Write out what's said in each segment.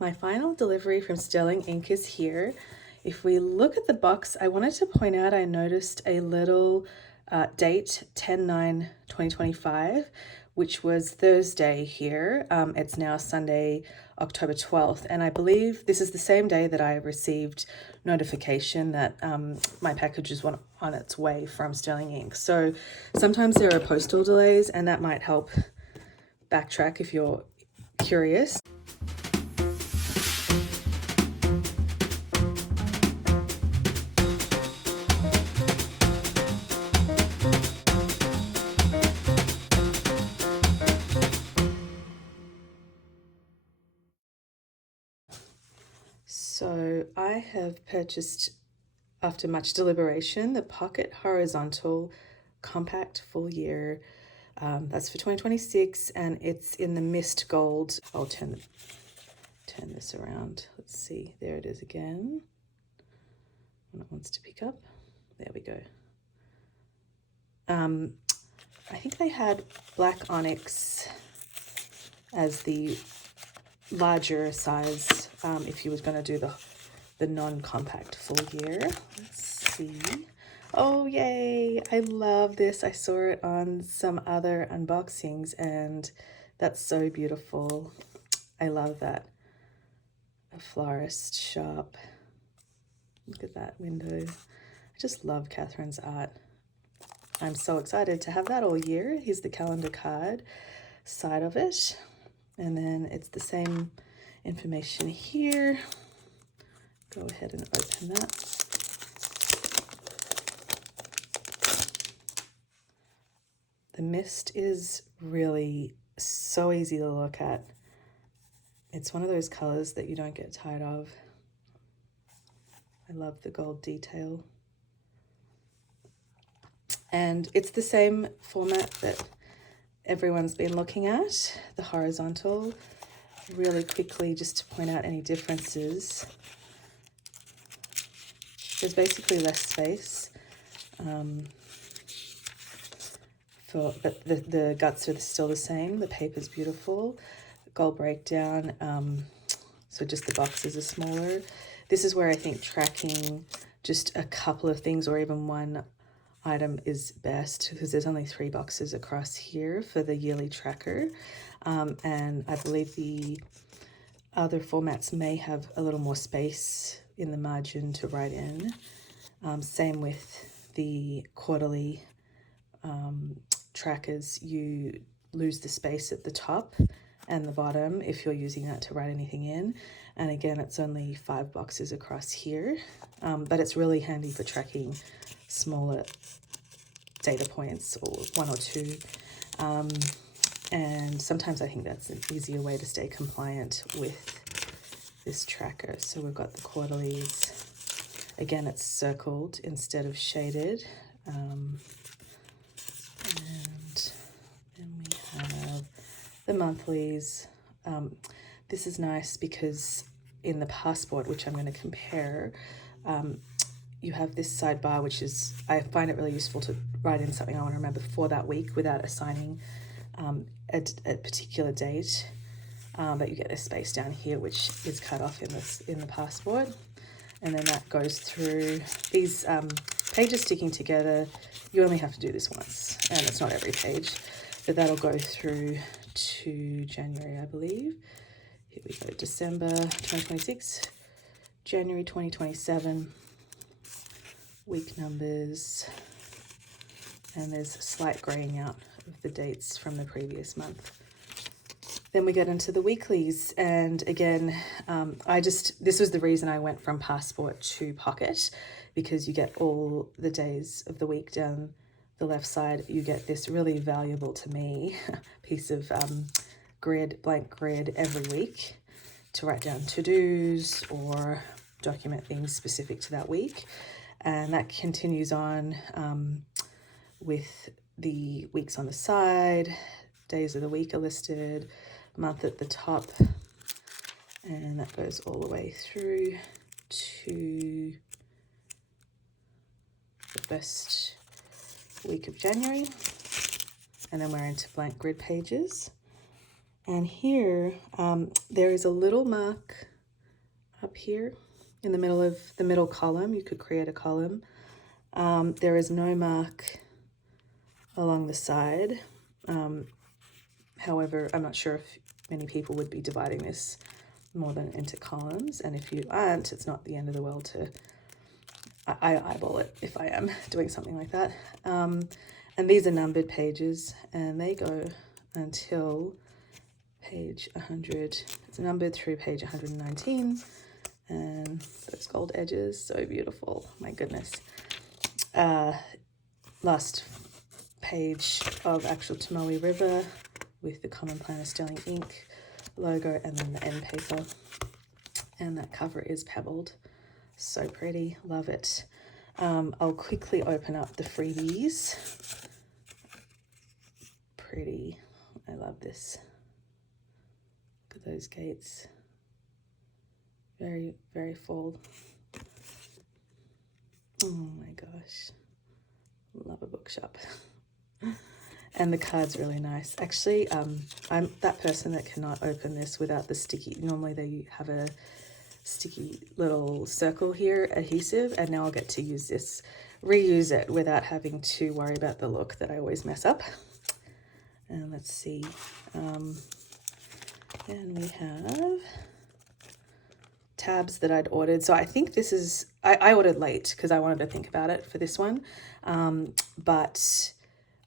My final delivery from Sterling Ink is here. If we look at the box, I wanted to point out I noticed a little date 10/9/2025, which was Thursday here. It's now Sunday, October 12th, and I believe this is the same day that I received notification that my package is on its way from Sterling Ink. So sometimes there are postal delays, and that might help backtrack if you're curious. So I have purchased, after much deliberation, the Pocket Horizontal Compact Full Year. That's for 2026, and it's in the mist gold. I'll turn this around. Let's see. There it is again. When it wants to pick up. There we go. I think they had black onyx as the larger size if you was going to do the non-compact full year. Let's see. Oh yay, I love this. I saw it on some other unboxings and that's so beautiful. I love that. A florist shop. Look at that window. I just love Catherine's art. I'm so excited to have that all year. Here's the calendar card side of it. And then it's the same information here. Go ahead and open that. The mist is really so easy to look at. It's one of those colors that you don't get tired of. I love the gold detail. And it's the same format that everyone's been looking at, the horizontal. Really quickly, just to point out any differences. There's basically less space, but the guts are still the same. The paper's beautiful, gold breakdown, so just the boxes are smaller. This is where I think tracking just a couple of things or even one item is best, because there's only 3 boxes across here for the yearly tracker, and I believe the other formats may have a little more space in the margin to write in. Same with the quarterly trackers. You lose the space at the top and the bottom if you're using that to write anything in, and again it's only 5 boxes across here, but it's really handy for tracking smaller data points or 1 or 2, and sometimes I think that's an easier way to stay compliant with this tracker. So we've got the quarterlies. Again, it's circled instead of shaded, and then we have the monthlies. This is nice because in the passport, which I'm going to compare, you have this sidebar, which is, I find it really useful to write in something I want to remember for that week without assigning a particular date. But you get this space down here, which is cut off in the passport, and then that goes through these pages sticking together. You only have to do this once, and it's not every page, but that'll go through to January, I believe. Here we go, December 2026, January 2027, week numbers, and there's a slight graying out of the dates from the previous month. Then we get into the weeklies, and again, this was the reason I went from Passport to Pocket, because you get all the days of the week down the left side. You get this really valuable to me piece of blank grid every week to write down to-dos or document things specific to that week, and that continues on with the weeks on the side. Days of the week are listed, month at the top, and that goes all the way through to the first week of January, and then we're into blank grid pages. And here, there is a little mark up here in the middle of the middle column. You could create a column. There is no mark along the side. However, I'm not sure if many people would be dividing this more than into columns. And if you aren't, it's not the end of the world to, I eyeball it if I am doing something like that. And these are numbered pages, and they go until page 100. It's numbered through page 119, and those gold edges, so beautiful, my goodness. Last page of actual Tomoe River with the Common Planner Sterling ink logo, and then the end paper. And that cover is pebbled. So pretty, love it. I'll quickly open up the freebies. Pretty, I love this. Look at those gates. Very, very full. Oh my gosh, love a bookshop. And the card's really nice. Actually, I'm that person that cannot open this without the sticky. Normally they have a sticky little circle here, adhesive, and now I'll get to use this, reuse it without having to worry about the look that I always mess up. And let's see. And we have tabs that I'd ordered. So I think this is, I ordered late because I wanted to think about it for this one. But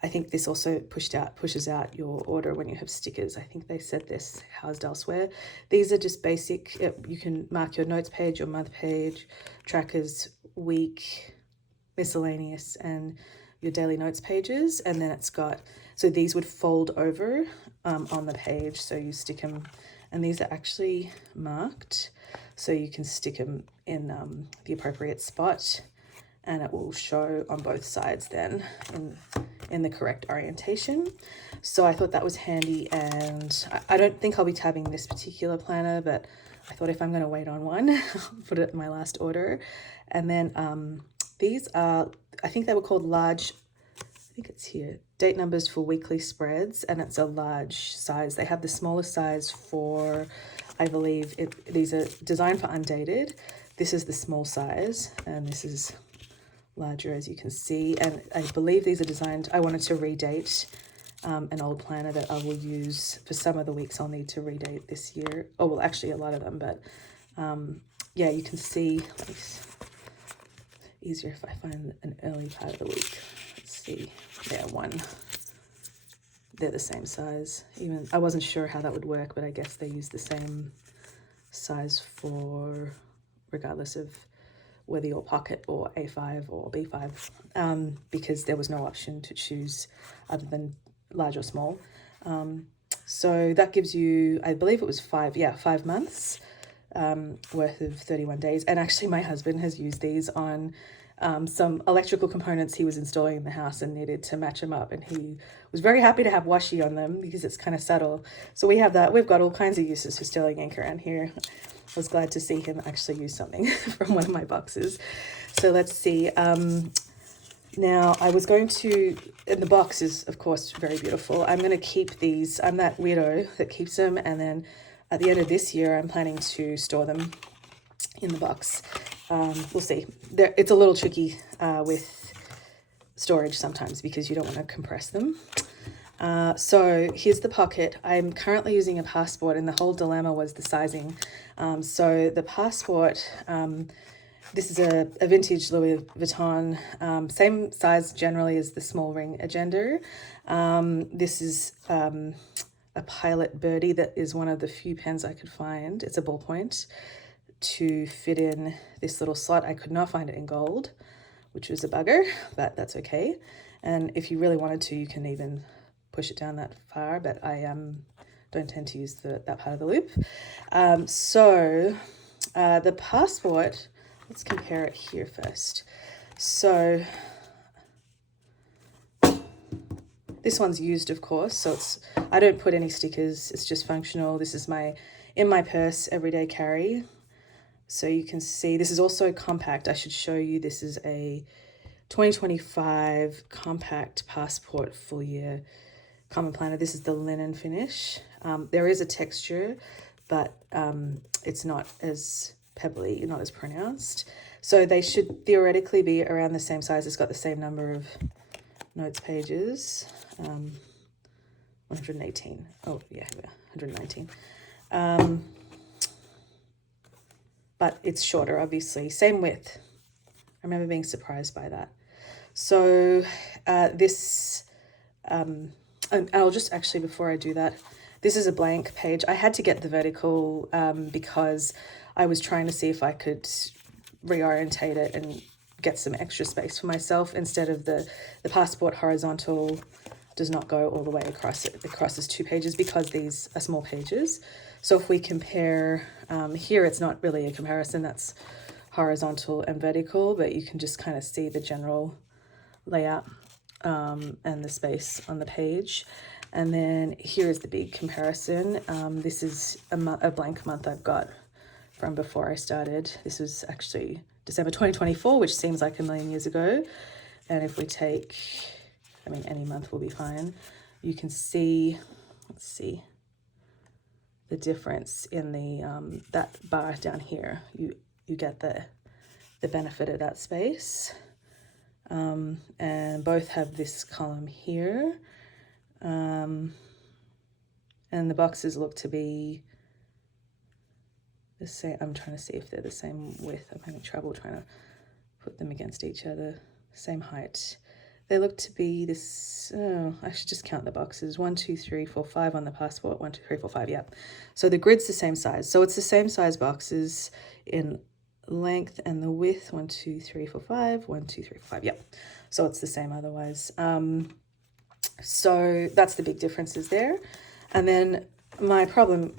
I think this also pushes out your order when you have stickers. I think they said this housed elsewhere. These are just basic. You can mark your notes page, your month page, trackers, week, miscellaneous, and your daily notes pages. And then it's got, so these would fold over on the page. So you stick them, and these are actually marked. So you can stick them in the appropriate spot, and it will show on both sides then in the correct orientation. So I thought that was handy, and I don't think I'll be tabbing this particular planner, but I thought if I'm going to wait on one, I'll put it in my last order. And then these are, I think they were called large, I think it's here, date numbers for weekly spreads, and it's a large size. They have the smallest size for, I believe, these are designed for undated. This is the small size, and this is larger, as you can see. And I believe these are designed, I wanted to redate an old planner that I will use for some of the weeks I'll need to redate this year. Oh, well, actually a lot of them, but yeah, you can see, easier if I find an early part of the week. Let's see, yeah, one. They're the same size. Even I wasn't sure how that would work, but I guess they use the same size for, regardless of whether you're pocket or A5 or B5, because there was no option to choose other than large or small. So that gives you, I believe it was 5 months worth of 31 days. And actually my husband has used these on some electrical components he was installing in the house and needed to match them up. And he was very happy to have washi on them because it's kind of subtle. So we have that. We've got all kinds of uses for sterling ink around here. I was glad to see him actually use something from one of my boxes. So let's see. Now I was going to, and the box is of course very beautiful. I'm going to keep these. I'm that weirdo that keeps them. And then at the end of this year, I'm planning to store them in the box. We'll see. It's a little tricky with storage sometimes because you don't want to compress them. So here's the pocket. I'm currently using a Passport, and the whole dilemma was the sizing. So the Passport, this is a vintage Louis Vuitton, same size generally as the small ring agenda. This is a Pilot Birdie that is one of the few pens I could find. It's a ballpoint to fit in this little slot. I could not find it in gold, which was a bugger, but that's okay. And if you really wanted to, you can even push it down that far, but I don't tend to use that part of the loop. So the Passport, let's compare it here first. So this one's used, of course, so I don't put any stickers, it's just functional. This is in my purse everyday carry. So you can see this is also compact. I should show you, this is a 2025 compact Passport full year common planner. This is the linen finish. There is a texture, but it's not as pebbly, not as pronounced. So they should theoretically be around the same size. It's got the same number of notes pages. 118. Oh yeah, 119. But it's shorter, obviously. Same width. I remember being surprised by that. So and I'll just actually, before I do that, this is a blank page. I had to get the vertical because I was trying to see if I could reorientate it and get some extra space for myself instead of the passport horizontal does not go all the way across. It crosses 2 pages because these are small pages. So if we compare, here it's not really a comparison, that's horizontal and vertical, but you can just kind of see the general layout and the space on the page. And then here is the big comparison. This is a blank month I've got from before I started. This was actually December 2024, which seems like a million years ago. And if we take, I mean, any month will be fine. You can see, let's see, the difference in the that bar down here. You get the benefit of that space. And both have this column here. And the boxes look to be the same. I'm trying to see if they're the same width. I'm having trouble trying to put them against each other. Same height. They look to be this, oh, I should just count the boxes. 1, 2, 3, 4, 5 on the passport. 1, 2, 3, 4, 5, yeah. So the grid's the same size. So it's the same size boxes in length and the width. 1, 2, 3, 4, 5. 1, 2, 3, 4, 5, yeah. So it's the same otherwise. So that's the big differences there. And then my problem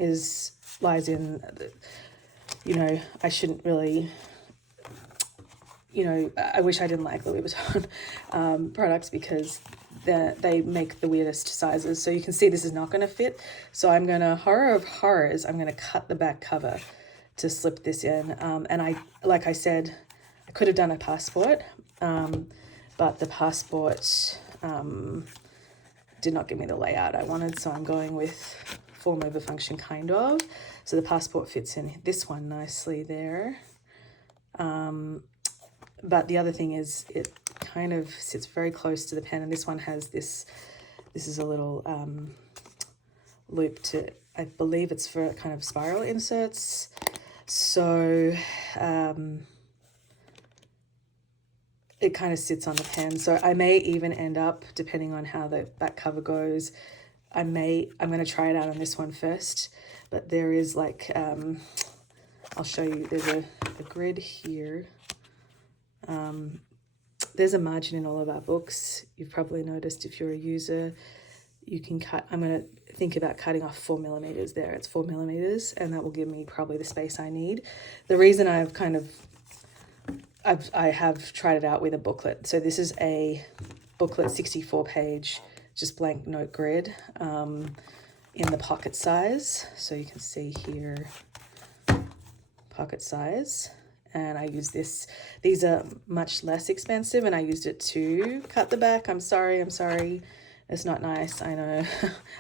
lies in, I shouldn't really, I wish I didn't like Louis Vuitton products because they make the weirdest sizes. So you can see this is not going to fit. So I'm going to, horror of horrors, I'm going to cut the back cover to slip this in. And like I said, I could have done a passport, but the passport did not give me the layout I wanted. So I'm going with form over function, kind of. So the passport fits in this one nicely there. But the other thing is it kind of sits very close to the pen, and this one has this is a little loop to, I believe it's for kind of spiral inserts. So it kind of sits on the pen. So I may even end up, depending on how the back cover goes, I'm going to try it out on this one first. But there is like, I'll show you, there's a grid here. There's a margin in all of our books. You've probably noticed if you're a user, you can cut, I'm going to think about cutting off 4 millimeters there. It's 4 millimeters, and that will give me probably the space I need. The reason I have tried it out with a booklet. So this is a booklet, 64 page, just blank note grid in the pocket size. So you can see here, pocket size. And I use this. These are much less expensive, and I used it to cut the back. I'm sorry. It's not nice. I know.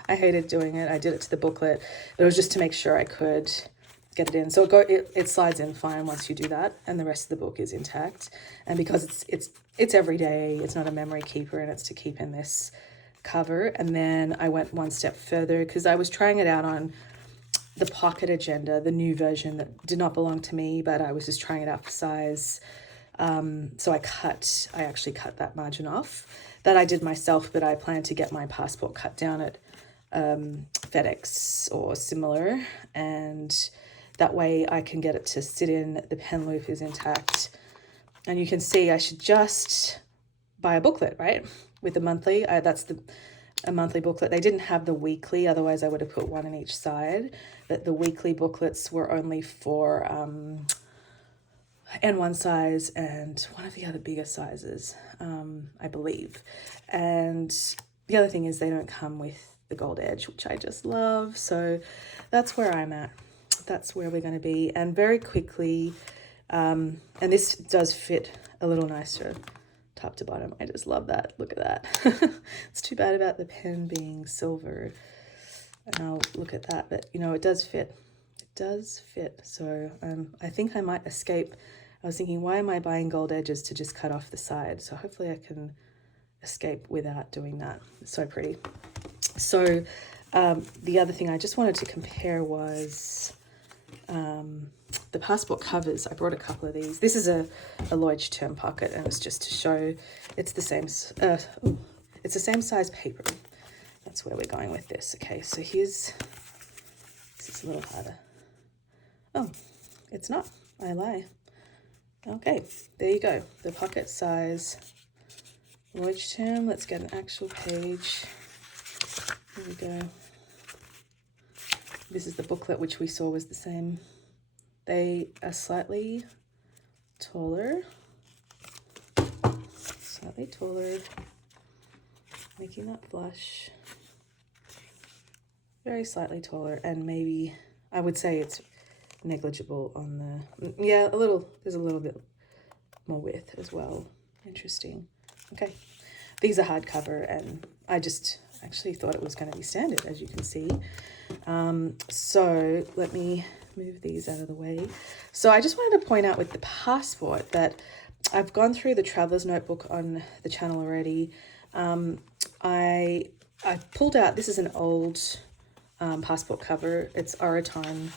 I hated doing it. I did it to the booklet, but it was just to make sure I could get it in. So it slides in fine once you do that, and the rest of the book is intact. And because it's every day, it's not a memory keeper, and it's to keep in this cover. And then I went one step further because I was trying it out on the Pocket Agenda, the new version that did not belong to me, but I was just trying it out for size. So I actually cut that margin off. That I did myself, but I plan to get my passport cut down at FedEx or similar, and that way I can get it to sit in, the pen loop is intact. And you can see I should just buy a booklet, right? With the monthly, that's a monthly booklet. They didn't have the weekly, otherwise I would have put one on each side, but the weekly booklets were only for N1 size and one of the other bigger sizes, I believe. And the other thing is they don't come with the gold edge, which I just love. So that's where I'm at. That's where we're going to be. And very quickly, and this does fit a little nicer top to bottom. I just love that. Look at that. It's too bad about the pen being silver. And I'll look at that, but you know, it does fit. It does fit. So I think I might escape. I was thinking, why am I buying gold edges to just cut off the side? So hopefully I can escape without doing that. It's so pretty. So the other thing I just wanted to compare was the passport covers. I brought a couple of these. This is a Leuchtturm pocket, and it's just to show it's the same. It's the same size paper. That's where we're going with this. Okay, so this is a little harder. Oh, it's not. I lie. Okay, there you go. The pocket size Leuchtturm. Let's get an actual page. Here we go. This is the booklet, which we saw was the same. They are slightly taller, making that flush. Very slightly taller, and maybe I would say it's negligible on the, yeah, there's a little bit more width as well. Interesting. Okay, these are hardcover, and I just actually thought it was going to be standard, as you can see. So let me move these out of the way. So I just wanted to point out with the passport that I've gone through the traveler's notebook on the channel already. I pulled out, this is an old passport cover. It's Oroton.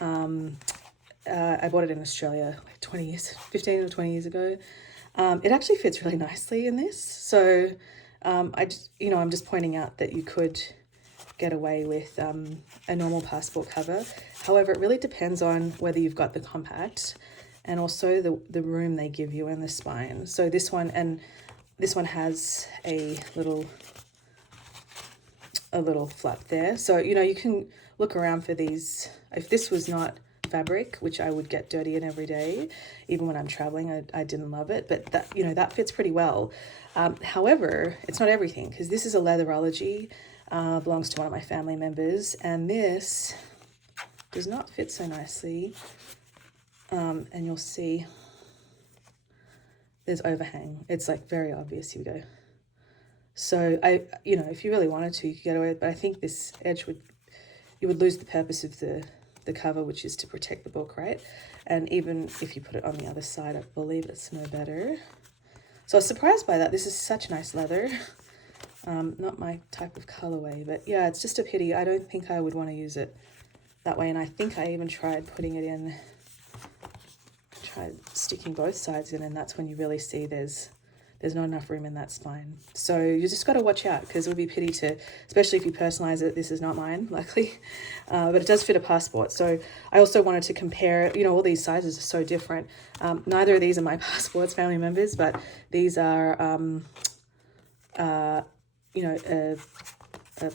I bought it in Australia like 15 or 20 years ago. It actually fits really nicely in this. So I'm just pointing out that you could get away with a normal passport cover. However, it really depends on whether you've got the compact and also the room they give you in the spine. So this one has a little flap there. So, you know, you can look around for these. If this was not fabric, which I would get dirty in every day, even when I'm traveling, I didn't love it, but that, you know, that fits pretty well. However, it's not everything, because this is a Leatherology, belongs to one of my family members, and this does not fit so nicely. And you'll see there's overhang. It's like very obvious. Here we go. So you know, if you really wanted to, you could get away with it, but I think this edge you would lose the purpose of the cover, which is to protect the book, right? And even if you put it on the other side, I believe it's no better. So I was surprised by that. This is such nice leather. Not my type of colorway, but yeah, it's just a pity. I don't think I would want to use it that way. And I think I even tried putting it in, tried sticking both sides in, and that's when you really see there's not enough room in that spine. So you just got to watch out, because it would be pity to, especially if you personalize it. This is not mine, luckily, but it does fit a passport. So I also wanted to compare, you know, all these sizes are so different. Neither of these are my passports, family members, but these are, you know, a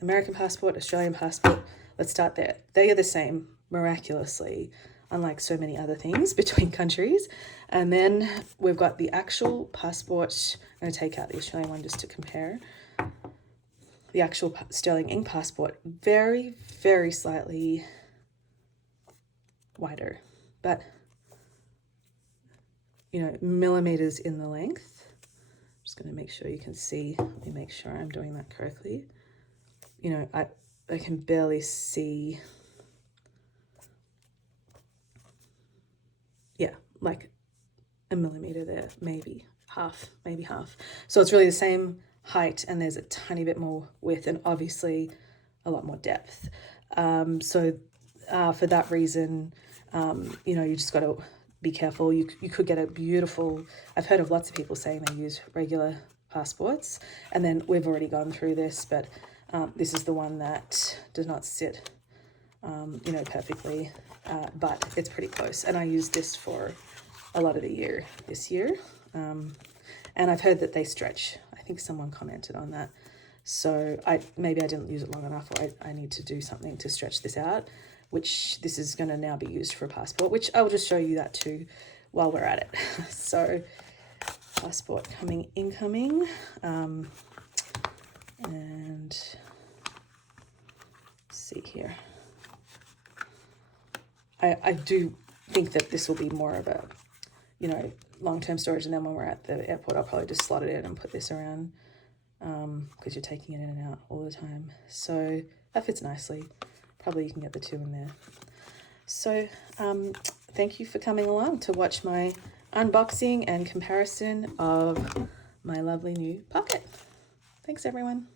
American passport, Australian passport. Let's start there. They are the same, miraculously, unlike so many other things between countries. And then we've got the actual passport. I'm going to take out the Australian one just to compare. The actual sterling ink passport, very, very slightly wider, but, you know, millimeters in the length. I'm just going to make sure you can see. Let me make sure I'm doing that correctly. You know, I can barely see. Yeah, like a millimeter there, maybe half. So it's really the same height, and there's a tiny bit more width, and obviously a lot more depth. So for that reason, you know, you just got to be careful. You could get a beautiful, I've heard of lots of people saying they use regular passports, and then we've already gone through this, but this is the one that does not sit, you know, perfectly, but it's pretty close. And I used this for a lot of the year this year, and I've heard that they stretch. I think someone commented on that. So maybe I didn't use it long enough, or I need to do something to stretch this out, which this is going to now be used for a passport, which I will just show you that too while we're at it. So passport incoming, and let's see here. I do think that this will be more of a, you know, long-term storage, and then when we're at the airport, I'll probably just slot it in and put this around, because you're taking it in and out all the time. So that fits nicely. Probably you can get the two in there. So thank you for coming along to watch my unboxing and comparison of my lovely new pocket. Thanks, everyone.